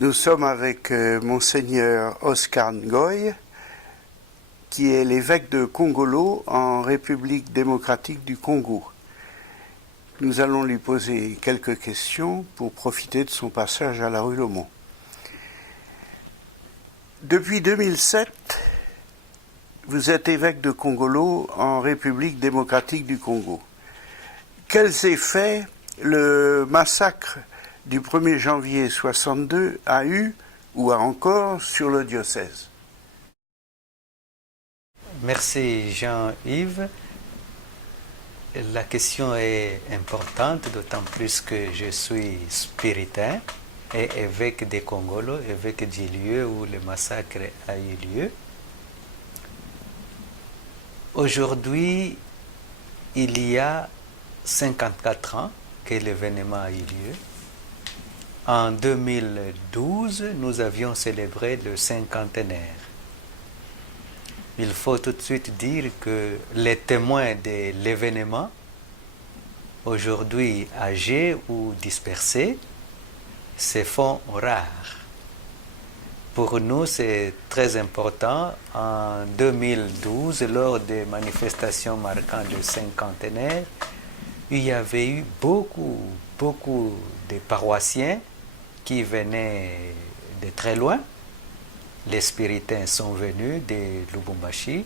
Nous sommes avec Monseigneur Oscar Ngoy, qui est l'évêque de Kongolo en République démocratique du Congo. Nous allons lui poser quelques questions pour profiter de son passage à la rue Lomont. Depuis 2007, vous êtes évêque de Kongolo en République démocratique du Congo. Quels effets le massacre du 1er janvier 62 a eu ou a encore sur le diocèse? Merci Jean-Yves. La question est importante, d'autant plus que je suis spiritain et évêque de Kongolo, évêque du lieu où le massacre a eu lieu. Aujourd'hui, il y a 54 ans que l'événement a eu lieu. En 2012, nous avions célébré le cinquantenaire. Il faut tout de suite dire que les témoins de l'événement, aujourd'hui âgés ou dispersés, se font rares. Pour nous, c'est très important. En 2012, lors des manifestations marquant le cinquantenaire, il y avait eu beaucoup de paroissiens qui venaient de très loin. Les spiritains sont venus de Lubumbashi.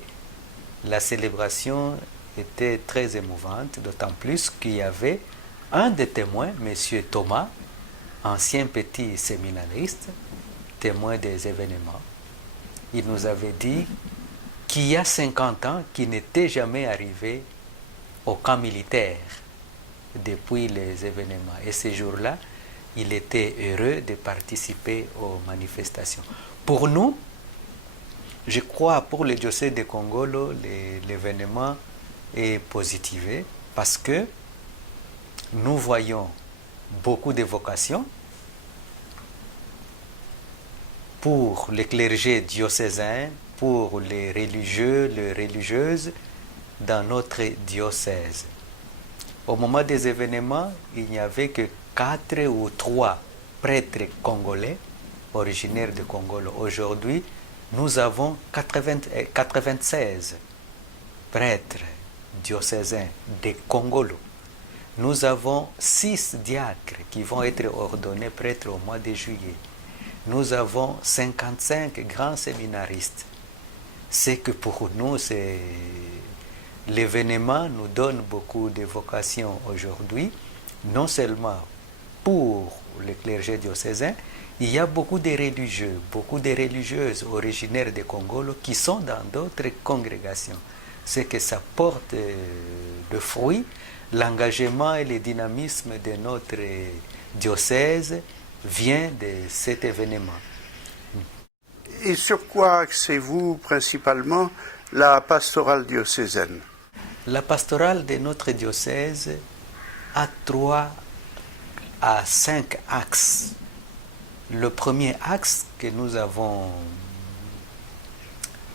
La célébration était très émouvante, d'autant plus qu'il y avait un des témoins, M. Thomas, ancien petit séminariste, témoin des événements. Il nous avait dit qu'il y a 50 ans, qu'il n'était jamais arrivé au camp militaire depuis les événements. Et ces jours-là, il était heureux de participer aux manifestations. Pour nous, je crois, pour le diocèse de Kongolo, l'événement est positivé parce que nous voyons beaucoup de vocations pour les clergés diocésains, pour les religieux, les religieuses dans notre diocèse. Au moment des événements, il n'y avait que 4 ou 3 prêtres congolais originaires de Kongolo. Aujourd'hui, nous avons 96 prêtres diocésains de Kongolo. Nous avons 6 diacres qui vont être ordonnés prêtres au mois de juillet. Nous avons 55 grands séminaristes. C'est que pour nous, l'événement nous donne beaucoup de vocations aujourd'hui, non seulement pour les clergés diocésains, il y a beaucoup de religieux, beaucoup de religieuses originaires de Kongolo qui sont dans d'autres congrégations. C'est que ça porte de fruits. L'engagement et le dynamisme de notre diocèse vient de cet événement. Et sur quoi axez-vous principalement la pastorale diocésaine? La pastorale de notre diocèse a 3 à 5 axes. Le premier axe que nous avons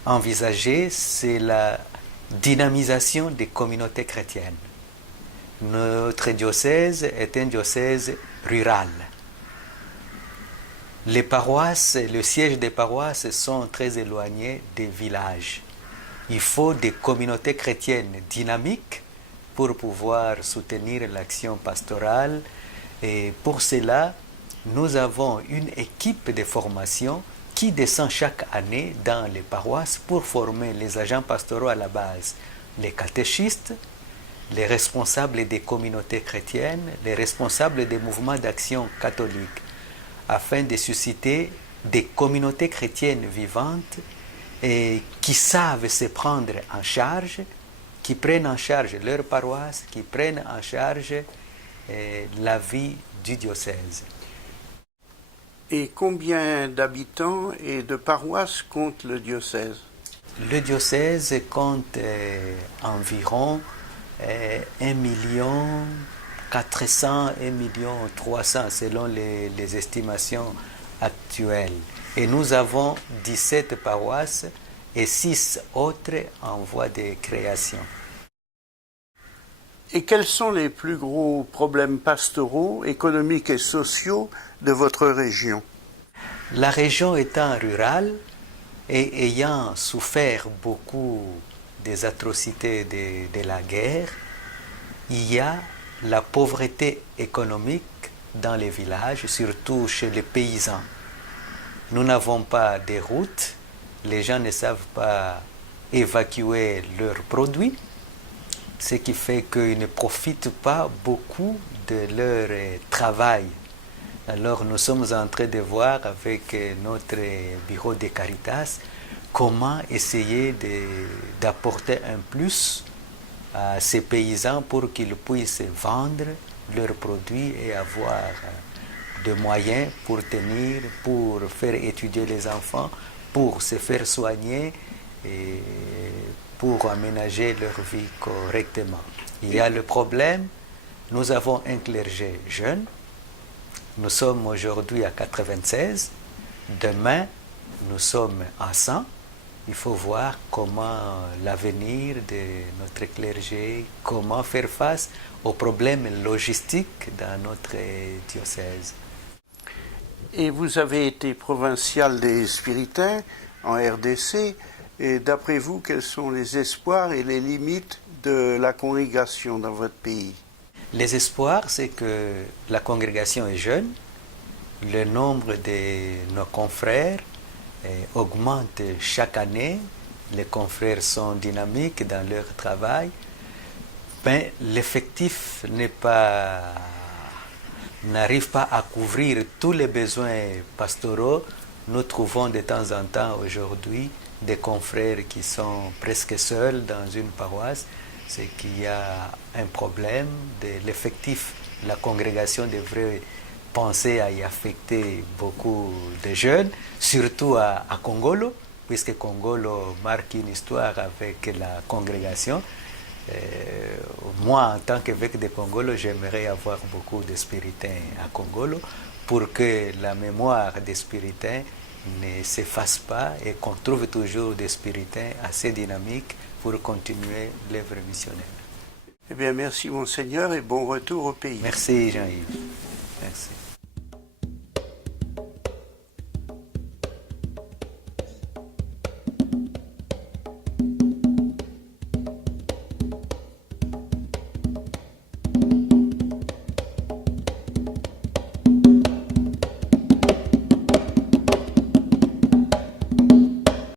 envisagé, c'est la dynamisation des communautés chrétiennes. Notre diocèse est un diocèse rural. Les paroisses, le siège des paroisses sont très éloignés des villages. Il faut des communautés chrétiennes dynamiques pour pouvoir soutenir l'action pastorale. Et pour cela, nous avons une équipe de formation qui descend chaque année dans les paroisses pour former les agents pastoraux à la base, les catéchistes, les responsables des communautés chrétiennes, les responsables des mouvements d'action catholiques, afin de susciter des communautés chrétiennes vivantes et qui savent se prendre en charge, qui prennent en charge leur paroisse, qui prennent en charge la vie du diocèse. Et combien d'habitants et de paroisses compte le diocèse? Le diocèse compte environ 1 400 000, 1 300 000 selon les estimations actuelles. Et nous avons 17 paroisses et 6 autres en voie de création. Et quels sont les plus gros problèmes pastoraux, économiques et sociaux de votre région? La région étant rurale et ayant souffert beaucoup des atrocités de la guerre, il y a la pauvreté économique dans les villages, surtout chez les paysans. Nous n'avons pas de routes, les gens ne savent pas évacuer leurs produits, ce qui fait qu'ils ne profitent pas beaucoup de leur travail. Alors nous sommes en train de voir avec notre bureau de Caritas comment essayer d'apporter un plus à ces paysans pour qu'ils puissent vendre leurs produits et avoir des moyens pour tenir, pour faire étudier les enfants, pour se faire soigner et pour aménager leur vie correctement. Il y a le problème, nous avons un clergé jeune, nous sommes aujourd'hui à 96, demain nous sommes à 100. Il faut voir comment l'avenir de notre clergé, comment faire face aux problèmes logistiques dans notre diocèse. Et vous avez été provincial des Spiritains en RDC. Et d'après vous, quels sont les espoirs et les limites de la congrégation dans votre pays? Les espoirs, c'est que la congrégation est jeune, le nombre de nos confrères augmente chaque année, les confrères sont dynamiques dans leur travail, mais l'effectif n'arrive pas à couvrir tous les besoins pastoraux. Nous trouvons de temps en temps aujourd'hui des confrères qui sont presque seuls dans une paroisse. C'est qu'il y a un problème de l'effectif. La congrégation devrait penser à y affecter beaucoup de jeunes, surtout à Congolo, puisque Congolo marque une histoire avec la congrégation. Moi, en tant qu'évêque de Congolo, j'aimerais avoir beaucoup de spiritains à Congolo pour que la mémoire des spiritains ne s'efface pas et qu'on trouve toujours des spiritains assez dynamiques pour continuer l'œuvre missionnaire. Eh bien, merci Monseigneur et bon retour au pays. Merci Jean-Yves. Merci.